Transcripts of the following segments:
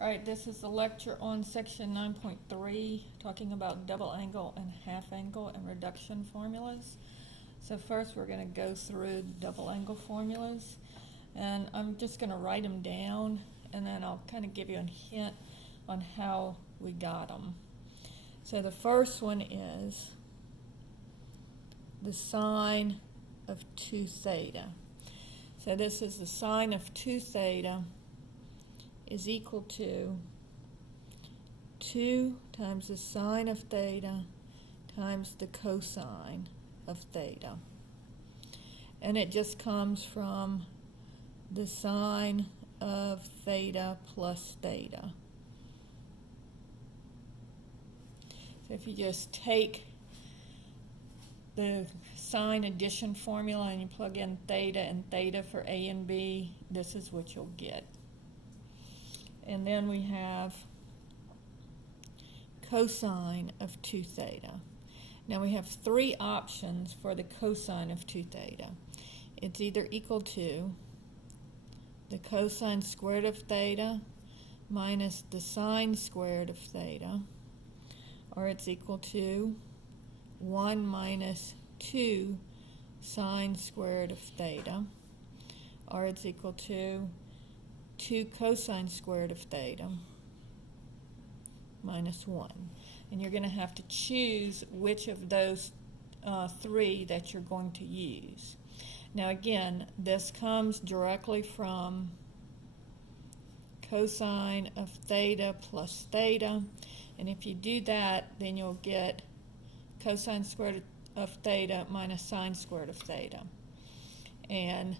All right, this is the lecture on section 9.3, talking about double angle and half angle and reduction formulas. So first we're going to go through double angle formulas, and I'm just going to write them down, and then I'll kind of give you a hint on how we got them. So the first one is the sine of 2 theta. So this is the sine of 2 theta is equal to 2 times the sine of theta times the cosine of theta. And it just comes from the sine of theta plus theta. So if you just take the sine addition formula and you plug in theta and theta for A and B, this is what you'll get. And then we have cosine of 2 theta. Now we have 3 options for the cosine of 2 theta. It's either equal to the cosine squared of theta minus the sine squared of theta, or it's equal to 1 minus 2 sine squared of theta, or it's equal to 2 cosine squared of theta minus 1. And you're going to have to choose which of those 3 that you're going to use. Now again, this comes directly from cosine of theta plus theta, and if you do that, then you'll get cosine squared of theta minus sine squared of theta. And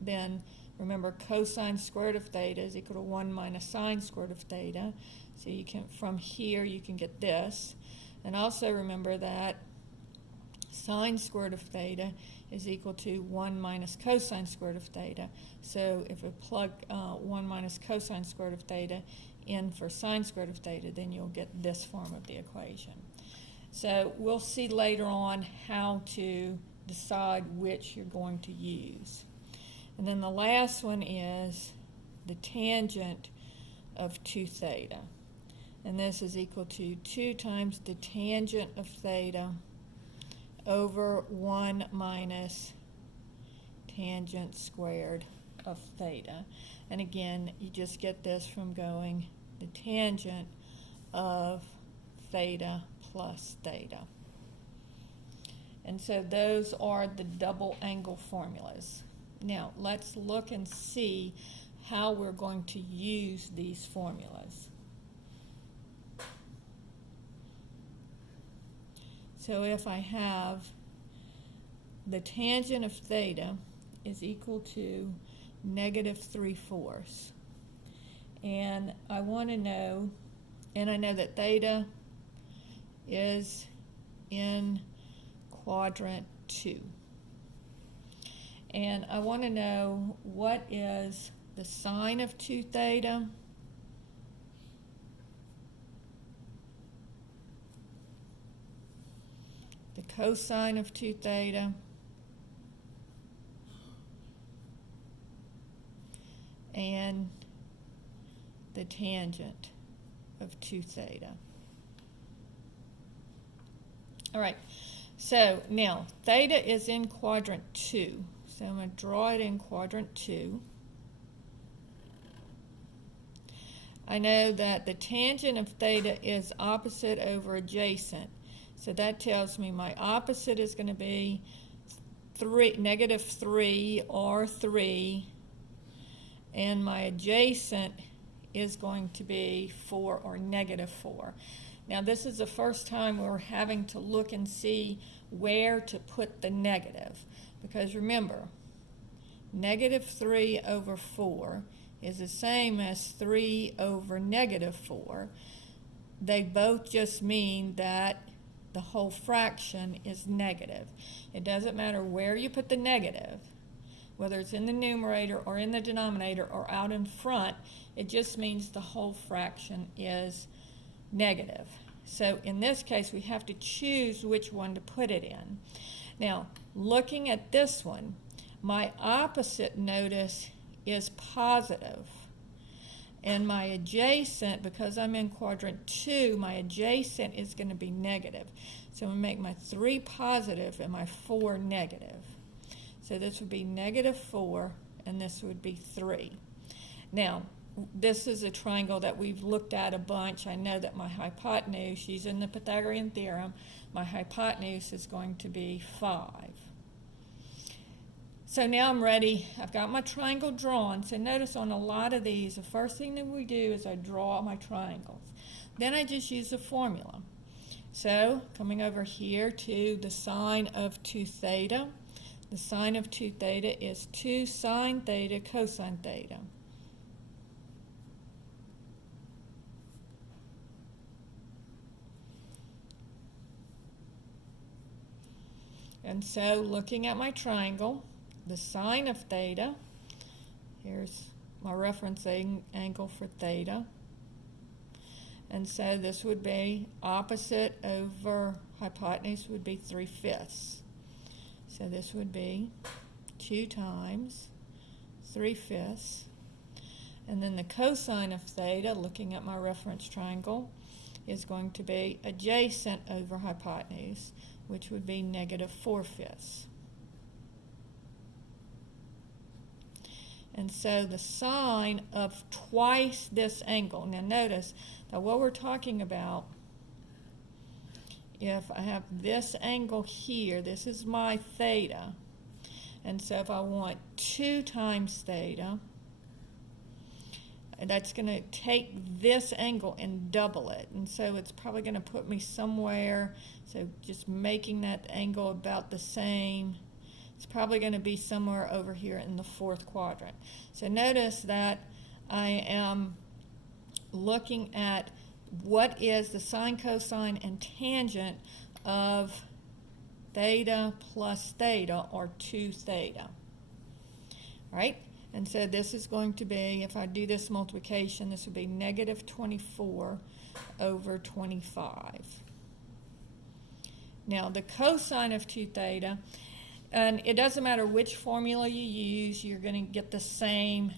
then remember, cosine squared of theta is equal to 1 minus sine squared of theta. So you can, from here, you can get this. And also remember that sine squared of theta is equal to 1 minus cosine squared of theta. So if we plug 1 minus cosine squared of theta in for sine squared of theta, then you'll get this form of the equation. So we'll see later on how to decide which you're going to use. And then the last one is the tangent of 2 theta. And this is equal to 2 times the tangent of theta over 1 minus tangent squared of theta. And again, you just get this from going the tangent of theta plus theta. And so those are the double angle formulas. Now, let's look and see how we're going to use these formulas. So if I have the tangent of theta is equal to negative 3/4, and I want to know, and I know that theta is in quadrant 2. And I want to know what is the sine of 2 theta the cosine of 2 theta and the tangent of 2 theta. All right, so now theta is in quadrant 2. So I'm going to draw it in quadrant 2. I know that the tangent of theta is opposite over adjacent. So that tells me my opposite is going to be negative 3 or 3. And my adjacent is going to be 4 or negative 4. Now this is the first time we're having to look and see where to put the negative. Because remember, negative 3 over 4 is the same as 3 over negative 4. They both just mean that the whole fraction is negative. It doesn't matter where you put the negative, whether it's in the numerator or in the denominator or out in front, it just means the whole fraction is negative. So in this case, we have to choose which one to put it in. Now, looking at this one, my opposite, notice, is positive. And my adjacent, because I'm in quadrant 2, my adjacent is going to be negative. So I'm going to make my 3 positive and my 4 negative. So this would be negative 4, and this would be 3. Now, this is a triangle that we've looked at a bunch. I know that my hypotenuse, using the Pythagorean theorem, my hypotenuse is going to be 5. So now I'm ready. I've got my triangle drawn. So notice on a lot of these, the first thing that we do is I draw my triangles. Then I just use the formula. So coming over here to the sine of 2 theta. The sine of 2 theta is 2 sine theta cosine theta. And so looking at my triangle, the sine of theta, here's my reference angle for theta. And so this would be opposite over hypotenuse would be 3/5. So this would be 2 times 3/5. And then the cosine of theta, looking at my reference triangle, is going to be adjacent over hypotenuse, which would be negative 4/5. And so the sine of twice this angle. Now notice that what we're talking about, if I have this angle here, this is my theta. And so if I want 2 times theta, that's going to take this angle and double it. And so it's probably going to put me somewhere, so just making that angle about the same. It's probably going to be somewhere over here in the 4th quadrant. So notice that I am looking at what is the sine, cosine, and tangent of theta plus theta, or 2 theta. All right? And so this is going to be, if I do this multiplication, this would be negative 24 over 25. Now the cosine of 2 theta, and it doesn't matter which formula you use, you're going to get the same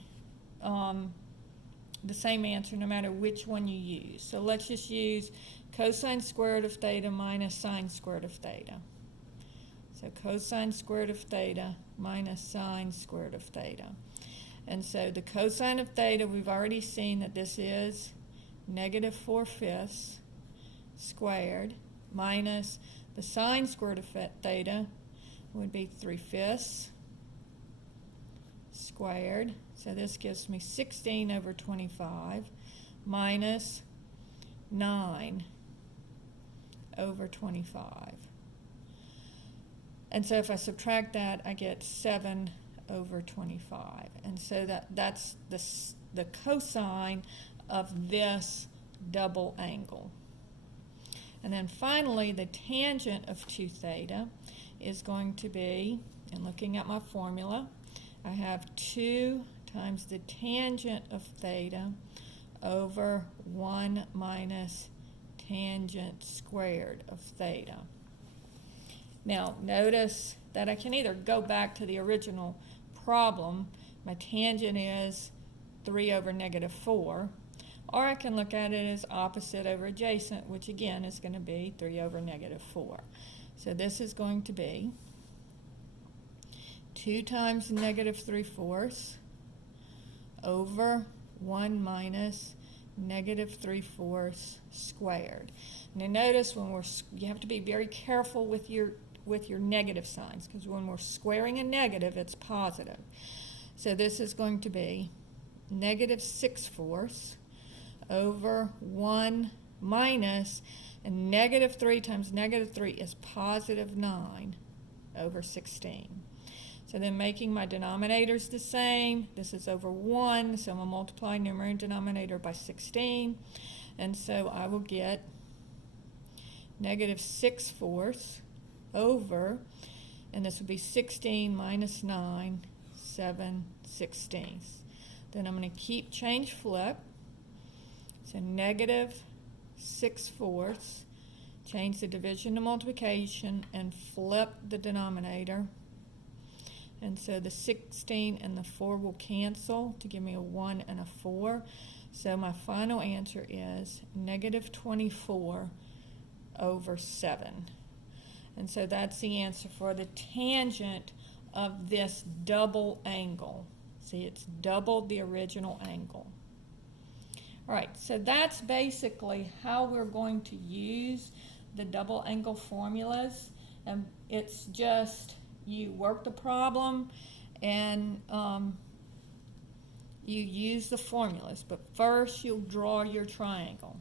answer no matter which one you use. So let's just use cosine squared of theta minus sine squared of theta. So cosine squared of theta minus sine squared of theta. And so the cosine of theta, we've already seen that this is negative 4/5 squared, minus the sine squared of theta would be 3/5 squared. So this gives me 16 over 25 minus 9 over 25. And so if I subtract that, I get 7 over 25. And so that's the cosine of this double angle. And then finally, the tangent of 2 theta is going to be, and looking at my formula, I have 2 times the tangent of theta over 1 minus tangent squared of theta. Now notice that I can either go back to the original problem, my tangent is 3 over negative 4, or I can look at it as opposite over adjacent, which again is going to be 3 over negative 4. So this is going to be 2 times negative 3/4 over 1 minus negative 3/4 squared. Now notice when you have to be very careful with your negative signs, because when we're squaring a negative, it's positive. So this is going to be negative 6/4 over 1 minus, and negative 3 times negative 3 is positive 9 over 16. So then making my denominators the same, this is over 1, so I'm going to multiply numerator and denominator by 16. And so I will get negative 6/4 over, and this would be 16 minus 9, 7/16. Then I'm going to keep change flip. So negative 6/4, change the division to multiplication, and flip the denominator. And so the 16 and the 4 will cancel to give me a 1 and a 4. So my final answer is negative 24 over 7. And so that's the answer for the tangent of this double angle. See, it's double the original angle. All right, so that's basically how we're going to use the double angle formulas. And it's just you work the problem and you use the formulas. But first you'll draw your triangle.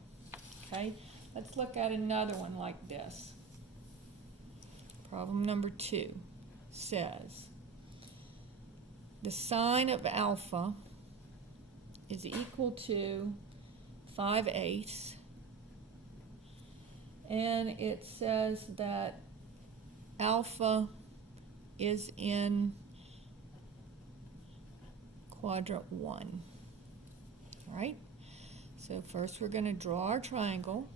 Okay, let's look at another one like this. Problem number 2 says the sine of alpha is equal to 5/8, and it says that alpha is in quadrant 1. All right, so first we're going to draw our triangle.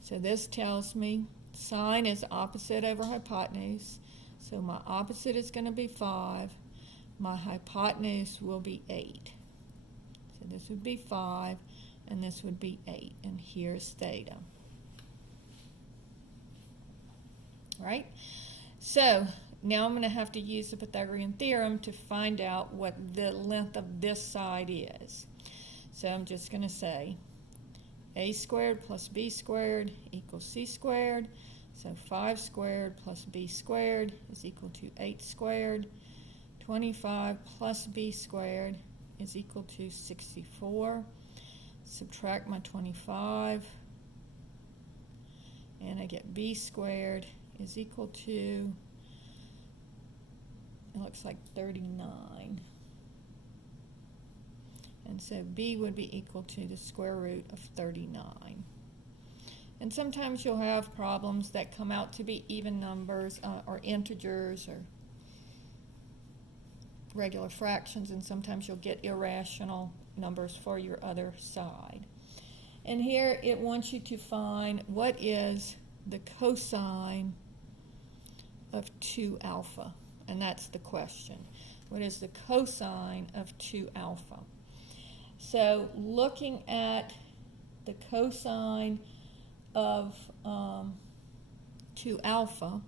So this tells me sine is opposite over hypotenuse. So my opposite is going to be 5. My hypotenuse will be 8. So this would be 5, and this would be 8. And here's theta. All right? So now I'm going to have to use the Pythagorean theorem to find out what the length of this side is. So I'm just going to say a squared plus b squared equals c squared. So 5 squared plus b squared is equal to 8 squared. 25 plus b squared is equal to 64. Subtract my 25, and I get b squared is equal to, it looks like 39. And so b would be equal to the square root of 39. And sometimes you'll have problems that come out to be even numbers or integers or regular fractions, and sometimes you'll get irrational numbers for your other side. And here it wants you to find what is the cosine of 2 alpha, and that's the question. What is the cosine of 2 alpha? So looking at the cosine of 2 alpha,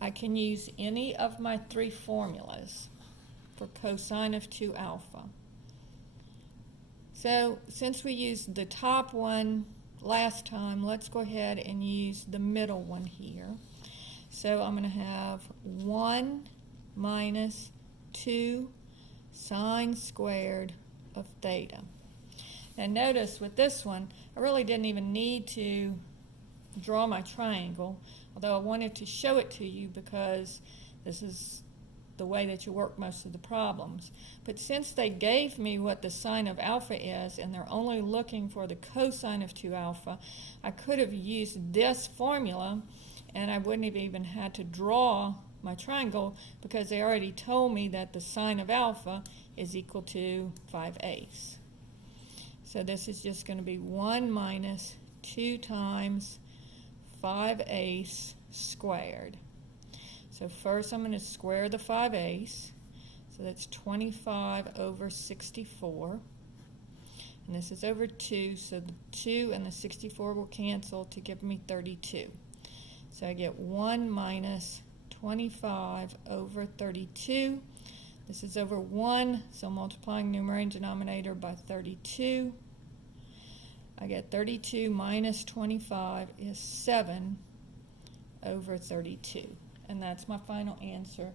I can use any of my 3 formulas for cosine of 2 alpha. So since we used the top one last time, let's go ahead and use the middle one here. So I'm going to have 1 minus 2 sine squared of theta. Now notice with this one, I really didn't even need to draw my triangle, although I wanted to show it to you because this is the way that you work most of the problems. But since they gave me what the sine of alpha is, and they're only looking for the cosine of 2 alpha, I could have used this formula, and I wouldn't have even had to draw my triangle because they already told me that the sine of alpha is equal to 5/8. So this is just going to be 1 minus 2 times 5/8 squared. So first I'm going to square the 5/8. So that's 25 over 64. And this is over 2, so the 2 and the 64 will cancel to give me 32. So I get 1 minus 25 over 32. This is over 1, so multiplying numerator and denominator by 32. I get 32 minus 25 is 7 over 32. And that's my final answer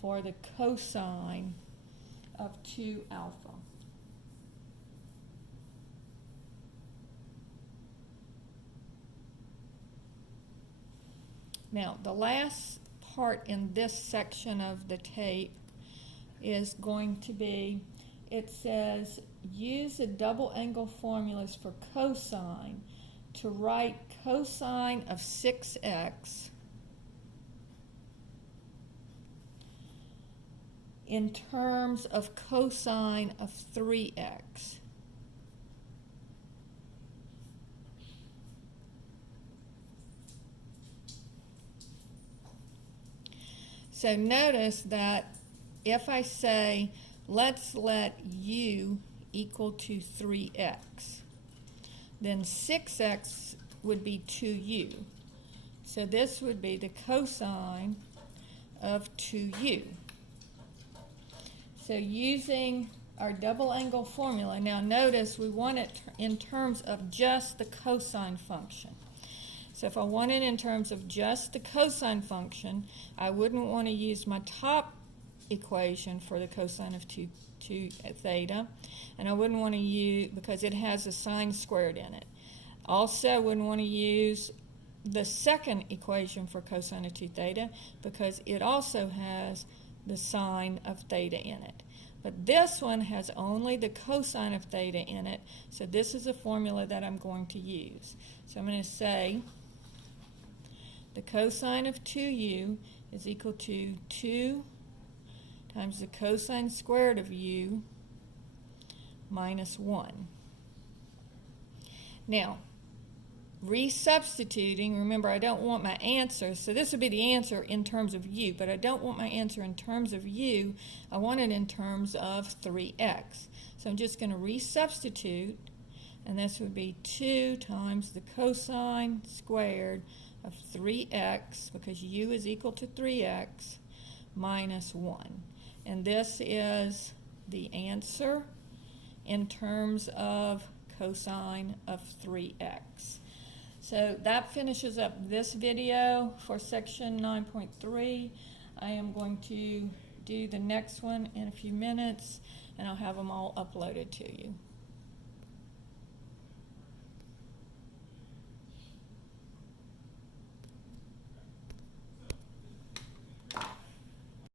for the cosine of 2 alpha. Now, the last part in this section of the tape is going to be, it says, use the double angle formulas for cosine to write cosine of 6x in terms of cosine of 3x. So notice that if I say, let's let u equal to 3x, then 6x would be 2u. So this would be the cosine of 2u. So using our double angle formula, now notice we want it in terms of just the cosine function. So if I want it in terms of just the cosine function, I wouldn't want to use my top equation for the cosine of 2 theta, and I wouldn't want to use, because it has a sine squared in it. Also, I wouldn't want to use the second equation for cosine of 2 theta because it also has the sine of theta in it. But this one has only the cosine of theta in it, so this is a formula that I'm going to use. So I'm going to say the cosine of 2u is equal to 2 times the cosine squared of u minus 1. Now, resubstituting, remember I don't want my answer, so this would be the answer in terms of u, but I don't want my answer in terms of u, I want it in terms of 3x. So I'm just going to resubstitute, and this would be 2 times the cosine squared of 3x, because u is equal to 3x, minus 1. And this is the answer in terms of cosine of 3x. So that finishes up this video for section 9.3. I am going to do the next one in a few minutes, and I'll have them all uploaded to you.